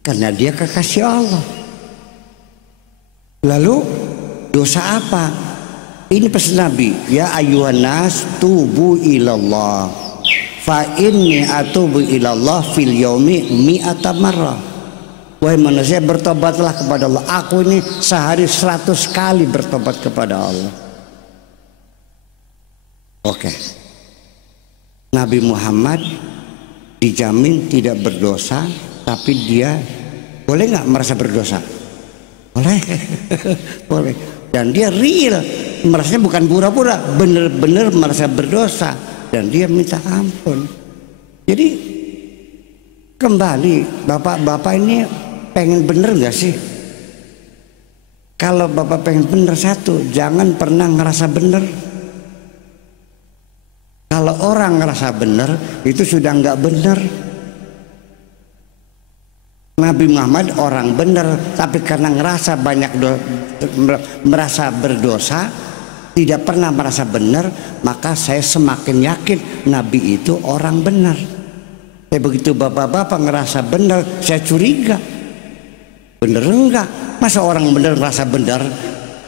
karena dia kekasih Allah. Lalu dosa apa? Ini pesan Nabi, ya ayuhan nas tubu ilallah fa inni atubu ilallah fil yaumi mi'ata marrah. Wahai manusia, bertobatlah kepada Allah. Aku ini sehari 100 kali bertobat kepada Allah. Oke. Nabi Muhammad dijamin tidak berdosa, tapi dia boleh nggak merasa berdosa? Boleh. Boleh. Dan dia real, merasanya bukan pura-pura, benar-benar merasa berdosa, dan dia minta ampun. Jadi kembali, bapak-bapak ini pengen bener gak sih? Kalau bapak pengen bener, satu, jangan pernah ngerasa bener. Kalau orang ngerasa bener, itu sudah nggak bener. Nabi Muhammad orang bener, tapi karena ngerasa merasa berdosa, tidak pernah merasa bener, maka saya semakin yakin Nabi itu orang benar. Begitu bapak-bapak ngerasa bener, saya curiga. Bener enggak? Masa orang bener ngerasa bener?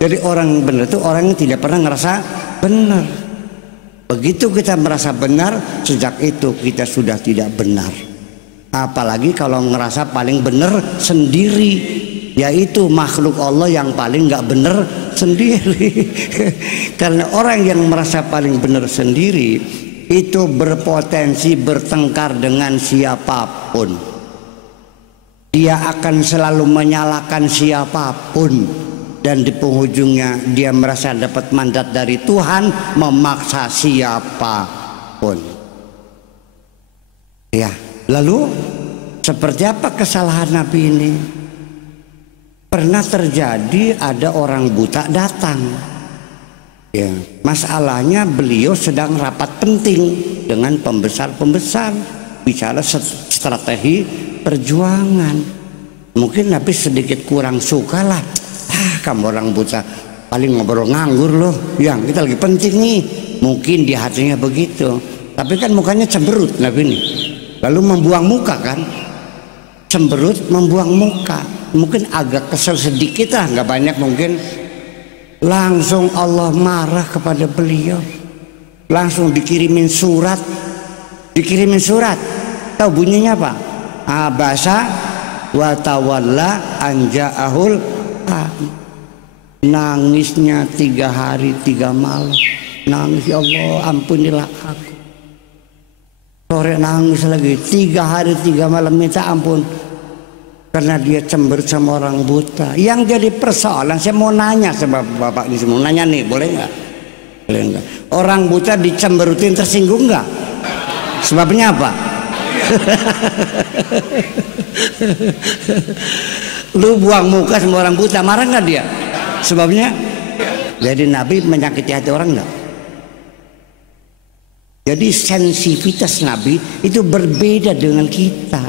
Jadi orang bener itu orang yang tidak pernah ngerasa benar. Begitu kita merasa benar, sejak itu kita sudah tidak benar. Apalagi kalau ngerasa paling benar sendiri, yaitu makhluk Allah yang paling nggak benar sendiri. Karena orang yang merasa paling benar sendiri itu berpotensi bertengkar dengan siapapun. dia akan selalu menyalahkan siapapun, dan di penghujungnya dia merasa dapat mandat dari Tuhan, memaksa siapapun. Ya, lalu seperti apa kesalahan Nabi ini? Pernah terjadi ada orang buta datang. Ya, masalahnya beliau sedang rapat penting dengan pembesar-pembesar, bicara strategi perjuangan. Mungkin Nabi sedikit kurang suka lah. Kamu orang buta paling ngobrol nganggur loh. Yang kita lagi penting nih. Mungkin di hatinya begitu. Tapi kan mukanya cemberut Nabi ini. Lalu membuang muka kan. Cemberut membuang muka. Mungkin agak kesel sedikit lah, nggak banyak mungkin. Langsung Allah marah kepada beliau. Langsung dikirimin surat. Tahu bunyinya apa? Abasa wa tawalla anja'ahul. Nangisnya 3 hari 3 malam. Nangis, ya Allah ampunilah aku. Sore nangis lagi 3 hari 3 malam minta ampun. Karena dia cemberut sama orang buta. Yang jadi persoalan, saya mau nanya sama bapak ini, mau nanya nih, boleh nggak? Boleh nggak? Orang buta dicemberutin tersinggung nggak? Sebabnya apa? Lu buang muka sama orang buta, marah nggak dia? Sebabnya? Jadi Nabi menyakiti hati orang nggak? Jadi sensitivitas Nabi itu berbeda dengan kita.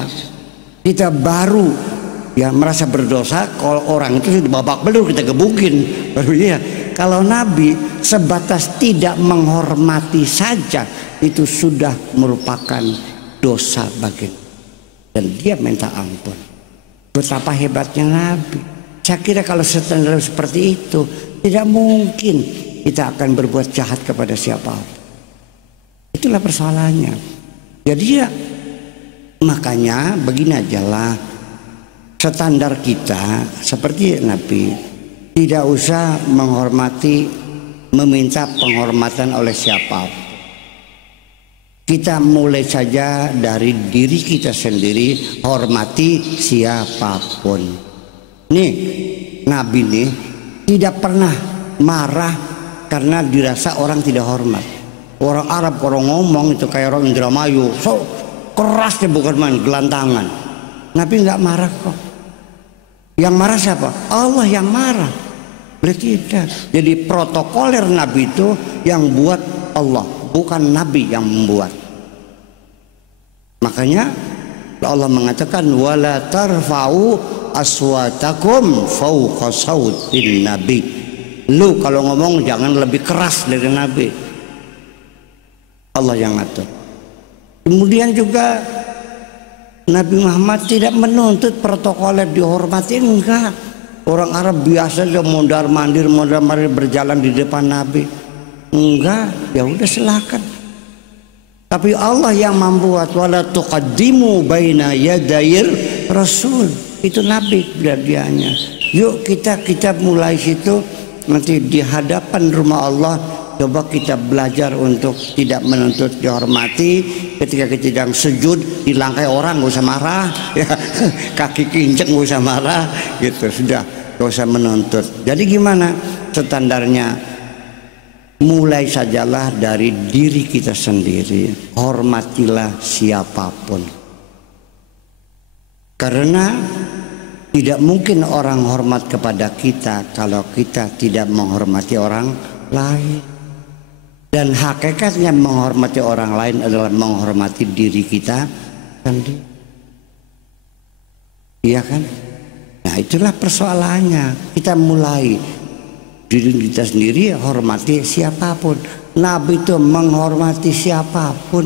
Kita baru ya merasa berdosa kalau orang itu babak belur kita gebukin baru ya. Kalau Nabi sebatas tidak menghormati saja itu sudah merupakan dosa bagian, dan dia minta ampun. Betapa hebatnya Nabi. Saya kira kalau standar seperti itu tidak mungkin kita akan berbuat jahat kepada siapapun. Itulah persoalannya. Jadi ya makanya begini aja lah, standar kita seperti Nabi, tidak usah meminta penghormatan oleh siapapun. Kita mulai saja dari diri kita sendiri, hormati siapapun. Nih Nabi nih tidak pernah marah karena dirasa orang tidak hormat. Orang Arab kalau ngomong itu kayak orang Indramayu, kerasnya bukan main, gelantangan. Nabi nggak marah kok. Yang marah siapa? Allah yang marah. Berarti tidak. Jadi protokoler Nabi itu yang buat Allah, bukan Nabi yang membuat. Makanya Allah mengatakan wala tarfa'u aswatakum fawqa sautin nabi. Lu kalau ngomong jangan lebih keras dari Nabi. Allah yang ngatur. Kemudian juga Nabi Muhammad tidak menuntut protokoler dihormati, enggak. Orang Arab biasa aja mondar mandir berjalan di depan Nabi. Enggak, ya udah silakan. Tapi Allah yang membuat wala tuqaddimu baina yadayir rasul. Itu Nabi kejadiannya. Yuk kita mulai situ, nanti di hadapan rumah Allah coba kita belajar untuk tidak menuntut dihormati. Ketika kita sedang sujud di langkai orang gak usah marah ya. Kaki kinceng gak usah marah gitu, sudah gak usah menuntut. Jadi gimana standarnya? Mulai sajalah dari diri kita sendiri, hormatilah siapapun. Karena tidak mungkin orang hormat kepada kita kalau kita tidak menghormati orang lain. Dan hakikatnya menghormati orang lain adalah menghormati diri kita sendiri. Iya kan? Nah itulah persoalannya. Kita mulai diri kita sendiri, hormati siapapun. Nabi itu menghormati siapapun.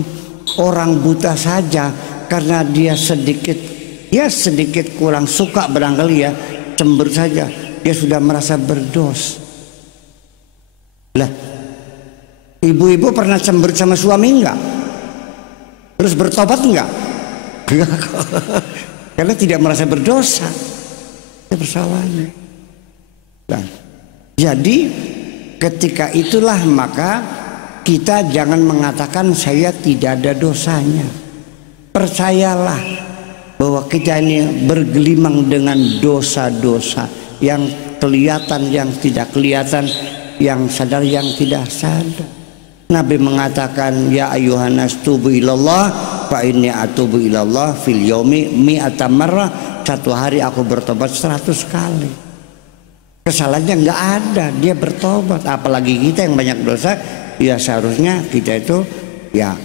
Orang buta saja karena dia sedikit kurang suka barangkali ya, cemberut saja dia sudah merasa berdosa. Lah, ibu-ibu pernah cemberut sama suami enggak? Terus bertobat enggak? Enggak. Karena tidak merasa berdosa. Itu persoalannya. Nah, jadi ketika itulah maka kita jangan mengatakan saya tidak ada dosanya. Percayalah bahwa kita ini bergelimang dengan dosa-dosa yang kelihatan, yang tidak kelihatan, yang sadar, yang tidak sadar. Nabi mengatakan, ya ayuhanas tubu ilallah fa inni atubu ilallah fil yaumi mi'ata marrah. Satu hari aku bertobat 100 kali. Kesalahannya nggak ada, dia bertobat. Apalagi kita yang banyak dosa, ya seharusnya kita itu ya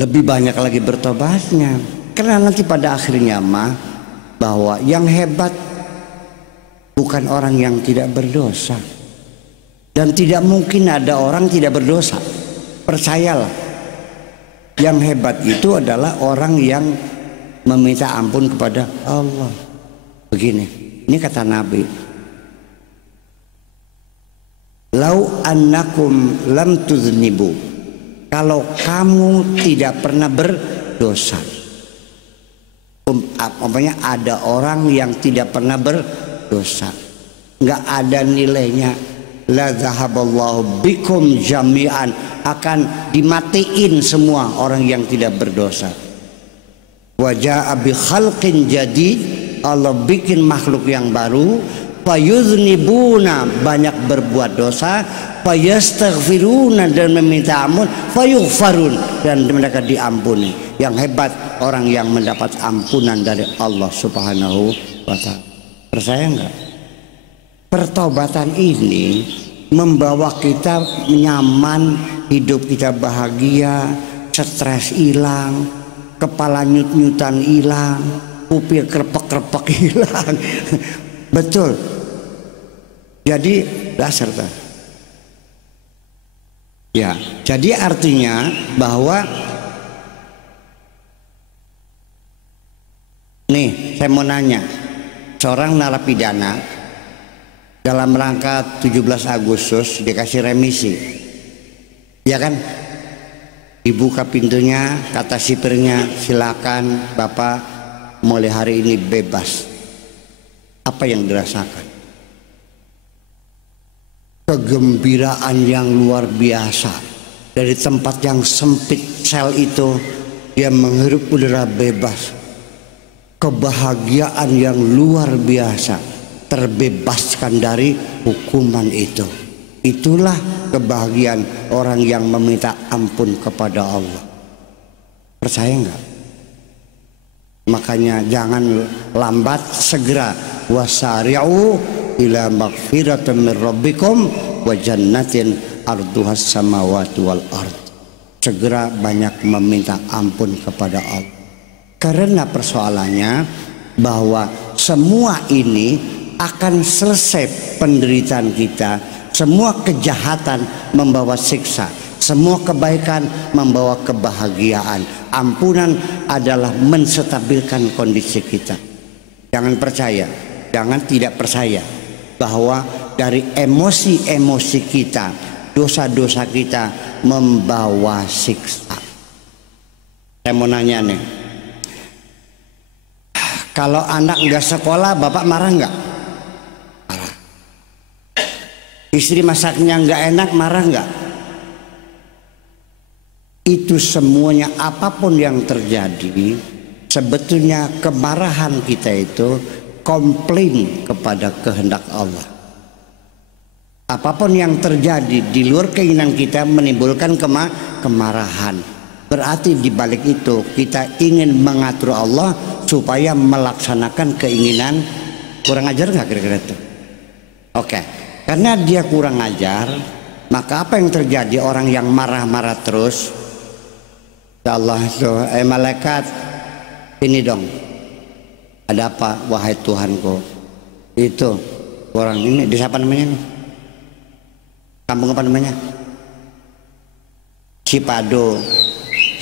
lebih banyak lagi bertobatnya. Karena nanti pada akhirnya mah bahwa yang hebat bukan orang yang tidak berdosa, dan tidak mungkin ada orang tidak berdosa. Percayalah, yang hebat itu adalah orang yang meminta ampun kepada Allah. Begini, ini kata Nabi, lau annakum lam tuznibu, kalau kamu tidak pernah berdosa. Umpamanya ada orang yang tidak pernah berdosa, nggak ada nilainya, la zahaballahu bikum jami'an, akan dimatiin semua orang yang tidak berdosa. Wajah abi khalqin jadid, Allah bikin makhluk yang baru. Fayuznibuna, banyak berbuat dosa. Fayastaghfiruna, dan meminta ampun. Fayughfarun, dan mereka diampuni. Yang hebat orang yang mendapat ampunan dari Allah Subhanahu wa ta'ala. Percaya enggak? Pertobatan ini membawa kita nyaman, hidup kita bahagia, stres hilang, kepala nyut-nyutan hilang, kuping krepek-krepek hilang. Betul. Jadi dasar tak? Ya, jadi artinya bahwa nih, saya mau nanya, seorang narapidana dalam rangka 17 Agustus dikasih remisi, ya kan? Dibuka pintunya, kata sipirnya, silakan Bapak mulai hari ini bebas. Apa yang dirasakan? Kegembiraan yang luar biasa. Dari tempat yang sempit sel itu, dia menghirup udara bebas. Kebahagiaan yang luar biasa, terbebaskan dari hukuman itu. Itulah kebahagiaan orang yang meminta ampun kepada Allah. Percaya enggak? Makanya jangan lambat, segera. Wasari'u ila maghfiratin min rabbikum wa jannatin arduhas samawati wal ard. Segera banyak meminta ampun kepada Allah. Karena persoalannya bahwa semua ini akan selesai penderitaan kita. Semua kejahatan membawa siksa, semua kebaikan membawa kebahagiaan. Ampunan adalah menstabilkan kondisi kita. Jangan percaya, jangan tidak percaya bahwa dari emosi-emosi kita, dosa-dosa kita membawa siksa. Saya mau nanya nih, kalau anak nggak sekolah, bapak marah nggak? Marah. Istri masaknya nggak enak, marah nggak? Itu semuanya, apapun yang terjadi, sebetulnya kemarahan kita itu komplain kepada kehendak Allah. Apapun yang terjadi di luar keinginan kita menimbulkan kemarahan. Berarti di balik itu kita ingin mengatur Allah supaya melaksanakan keinginan. Kurang ajar nggak kira-kira itu? Oke, karena dia kurang ajar, maka apa yang terjadi? Orang yang marah-marah terus, ya Allah itu, malaikat ini dong, ada apa wahai Tuhanku? Itu orang ini di siapa namanya nih? Kampung apa namanya? Cipadu.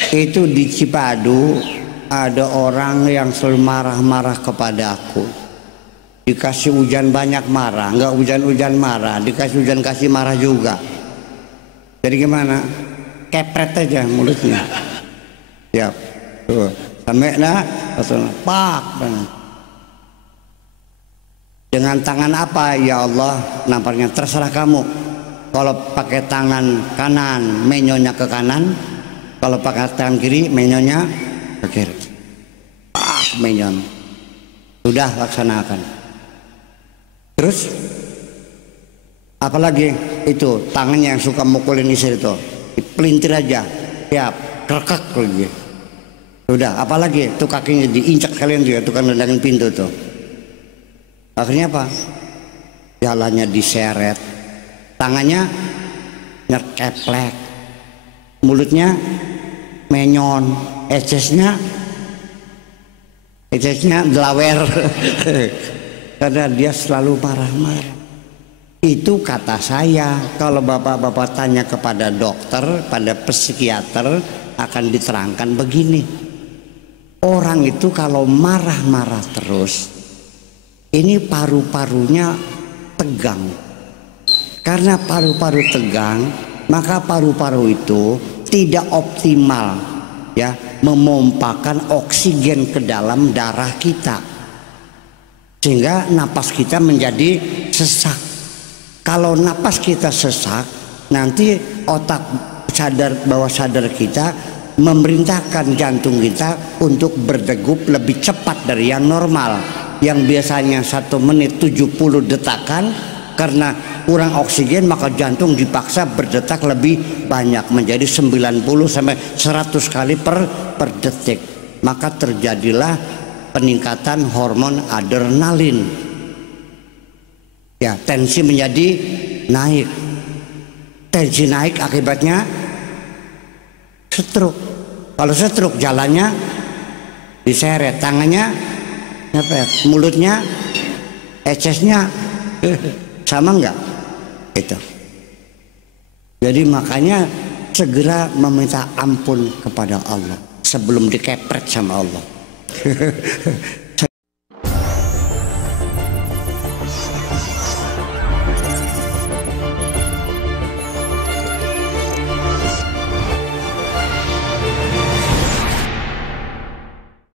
Itu di Cipadu ada orang yang selalu marah-marah kepada aku. Dikasih hujan banyak marah, nggak hujan-hujan marah, dikasih hujan kasih marah juga. Jadi gimana? Kepret aja mulutnya. Ya, tuh. Sampai nah, pak. Dengan tangan apa ya Allah? Nampaknya terserah kamu. Kalau pakai tangan kanan, menyonya ke kanan. Kalau pakai tangan kiri, menyonya ke kiri. menyon. Sudah laksanakan. Terus apalagi itu tangannya yang suka mukulin istri itu, pelintir aja, siap, krekek lagi. Sudah, apalagi tuh kakinya diinjak kalian juga, tukang nendangin pintu tuh. Akhirnya apa? Jalannya diseret, tangannya nyerkeplek, mulutnya menyon, ecesnya delawer. Karena dia selalu marah-marah. Itu kata saya, kalau bapak-bapak tanya kepada dokter, pada psikiater, akan diterangkan begini. Orang itu kalau marah-marah terus, ini paru-parunya tegang. Karena paru-paru tegang, maka paru-paru itu tidak optimal ya memompakan oksigen ke dalam darah kita, sehingga napas kita menjadi sesak. Kalau napas kita sesak, nanti otak sadar, bawah sadar kita memerintahkan jantung kita untuk berdegup lebih cepat dari yang normal. Yang biasanya 1 menit 70 detakan, karena kurang oksigen maka jantung dipaksa berdetak lebih banyak, menjadi 90 sampai 100 kali per detik. Maka terjadilah peningkatan hormon adrenalin. Ya, tensi menjadi naik. Tensi naik akibatnya stroke. Kalau stroke jalannya diseret, tangannya nyepet, mulutnya, ecesnya sama enggak? Itu. Jadi makanya segera meminta ampun kepada Allah sebelum dikepret sama Allah.